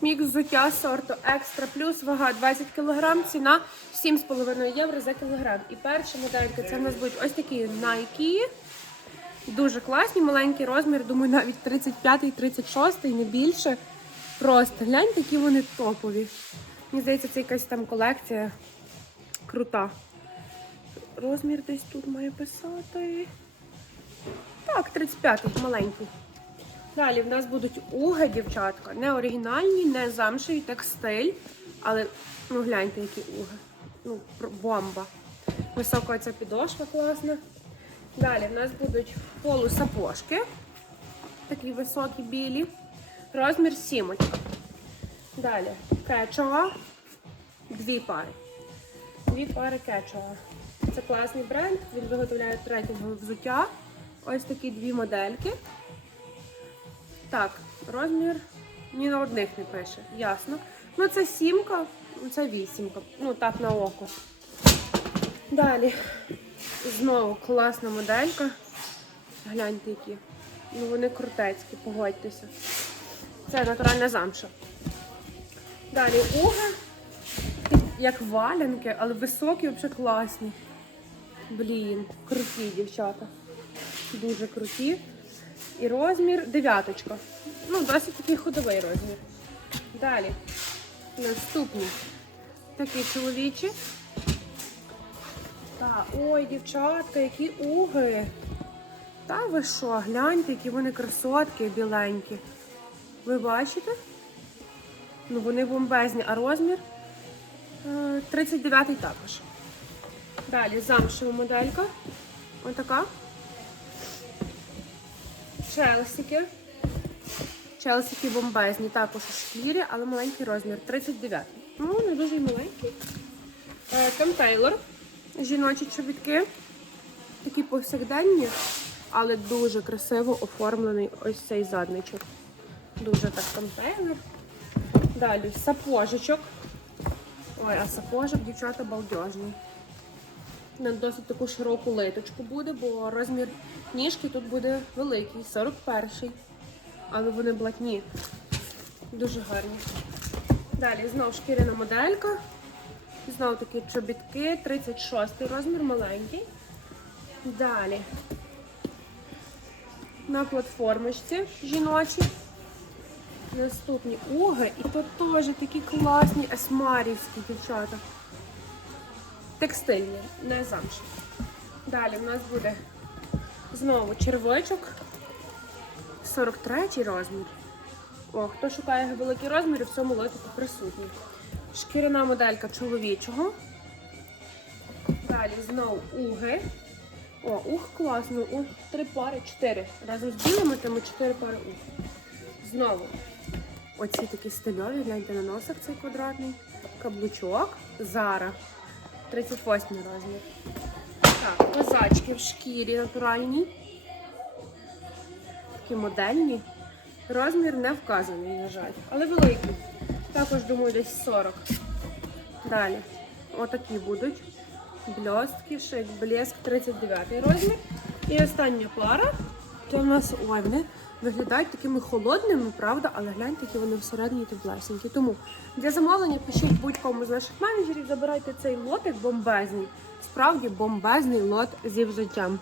Мікс взуття сорту екстра плюс, вага 20 кг, ціна 7,5 євро за кілограм. І перша моделька це в нас будуть ось такі Nike. Дуже класні, маленький розмір, думаю, навіть 35-36, не більше. Просто гляньте, які вони топові. Мені здається, це якась там колекція крута. Розмір десь тут має писати. Так, 35-й, маленький. Далі в нас будуть уги, дівчатка. Не оригінальні, не замшеві, текстиль. Але ну гляньте, які уги. Ну, бомба. Висока ця підошва класна. Далі в нас будуть полусапожки. Такі високі білі. Розмір сімочка. Далі кечова. Дві пари. Дві пари кечова. Це класний бренд. Він виготовляє трекінгове взуття. Ось такі дві модельки. Так, розмір ні на одних не пише. Ясно. Ну, це сімка, це вісімка. Ну, так на око. Далі. Знову класна моделька. Гляньте, які. Ну, вони крутецькі, погодьтеся. Це натуральна замша. Далі уга. Як валянки, але високі, взагалі класні. Блін, круті дівчата. Дуже круті. І розмір дев'яточка. Ну, досить такий ходовий розмір. Далі. Наступні. Такі чоловічі. Так, ой, дівчатка, які уги. Та ви що, гляньте, які вони красотки біленькі. Ви бачите? Ну, вони бомбезні, а розмір е, 39 також. Далі замшева моделька. Ось така. Челсики. Челсики бомбезні, також у шкірі, але маленький розмір. 39. Ну, не дуже маленький. Тейлор. Жіночі чобітки. Такі повсякденні, але дуже красиво оформлений ось цей задничок. Дуже так Тейлор. Далі сапожечок. Ой, а сапожок, дівчата, балдежний. На досить таку широку литочку буде, бо розмір ніжки тут буде великий, 41-й. Але вони блатні. Дуже гарні. Далі знову шкіряна моделька. Знову такі чобітки, 36-й розмір, маленький. Далі. На платформочці жіночі. Наступні уги. І тут теж такі класні есмарівські дівчата. Текстильні, не замші. Далі в нас буде знову червочок. 43 розмір. О, хто шукає великі розміри, в цьому лотику присутні. Шкіряна моделька чоловічого. Далі знову уги. О, ух класно. Ух, три пари, чотири. Разом з білими там чотири пари ух. Знову. Оці такі стильові, гляньте на носик цей квадратний. Каблучок. Зара. 38 розмір. Так, козачки в шкірі натуральні. Такі модельні. Розмір не вказаний, на жаль, але великий. Також, думаю, десь 40. Далі. Отакі будуть. Бльостки, шик, блеск, 39 розмір. І остання пара. Це в нас ой, виглядають такими холодними, правда, але гляньте, які вони всередині теплесенькі. Тому для замовлення пишіть будь-кому з наших менеджерів, забирайте цей лотик бомбезний. Справді бомбезний лот зі взуттям.